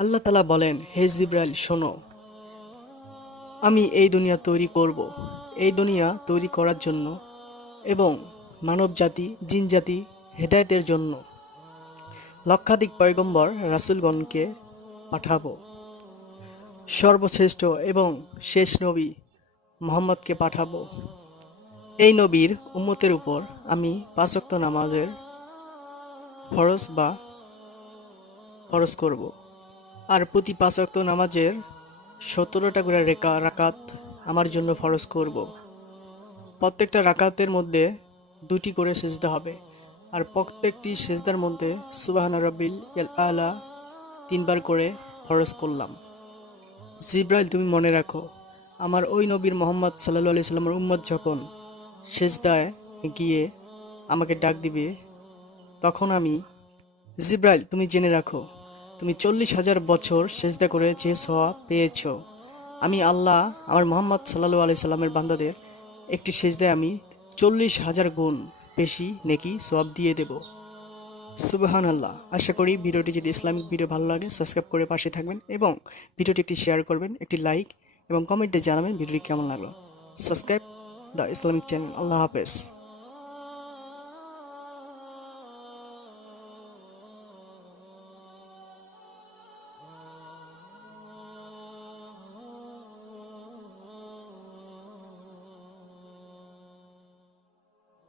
আল্লাহ তালা বলেন, হে জিব্রাইল, শোনো। আমি এই দুনিয়া তৈরি করব। এই দুনিয়া তৈরি করার জন্য এবং মানব জাতি জিন জাতি হেদায়তের জন্য লক্ষাধিক পয়গম্বর রাসুলগণকে পাঠাবো। সর্বশ্রেষ্ঠ এবং শেষ নবী মোহাম্মদকে পাঠাবো। এই নবীর উম্মতের উপর আমি পাঁচক্ত নামাজের ফরজ বা ফরজ করব। আর প্রতি পাঁচক্ত নামাজের সতেরোটা করে রেখা রাকাত আমার জন্য ফরজ করব। প্রত্যেকটা রাকাতের মধ্যে দুটি করে সেজদা হবে। আর প্রত্যেকটি সেজদার মধ্যে সুবাহানা রবিল আলা তিনবার করে ফরজ করলাম। জিব্রাইল, তুমি মনে রাখো, আমার ওই নবীর মোহাম্মদ সাল্লু আলি সাল্লামের উম্মত যখন সেজদায় গিয়ে আমাকে ডাক দিবে, তখন আমি জিব্রাইল, তুমি জেনে রাখো তুমি চল্লিশ হাজার বছর সেজদা করে যে সওয়াব পেয়েছ। আমি আল্লাহ, আমার মোহাম্মদ সাল্লু আলি সাল্লামের বান্দাদের একটি সেজদায় আমি চল্লিশ হাজার গুণ বেশি নেকি সওয়াব দিয়ে দেব। সুবাহান আল্লাহ আশা করি ভিডিওটি যদি ইসলামিক ভিডিও ভালো লাগে, সাবস্ক্রাইব করে পাশে থাকবেন এবং ভিডিওটি একটি শেয়ার করবেন, একটি লাইক এবং কমেন্টে জানাবেন ভিডিওটি কেমন লাগল। Subscribe the Islamic channel. আল্লাহ হাফেজ।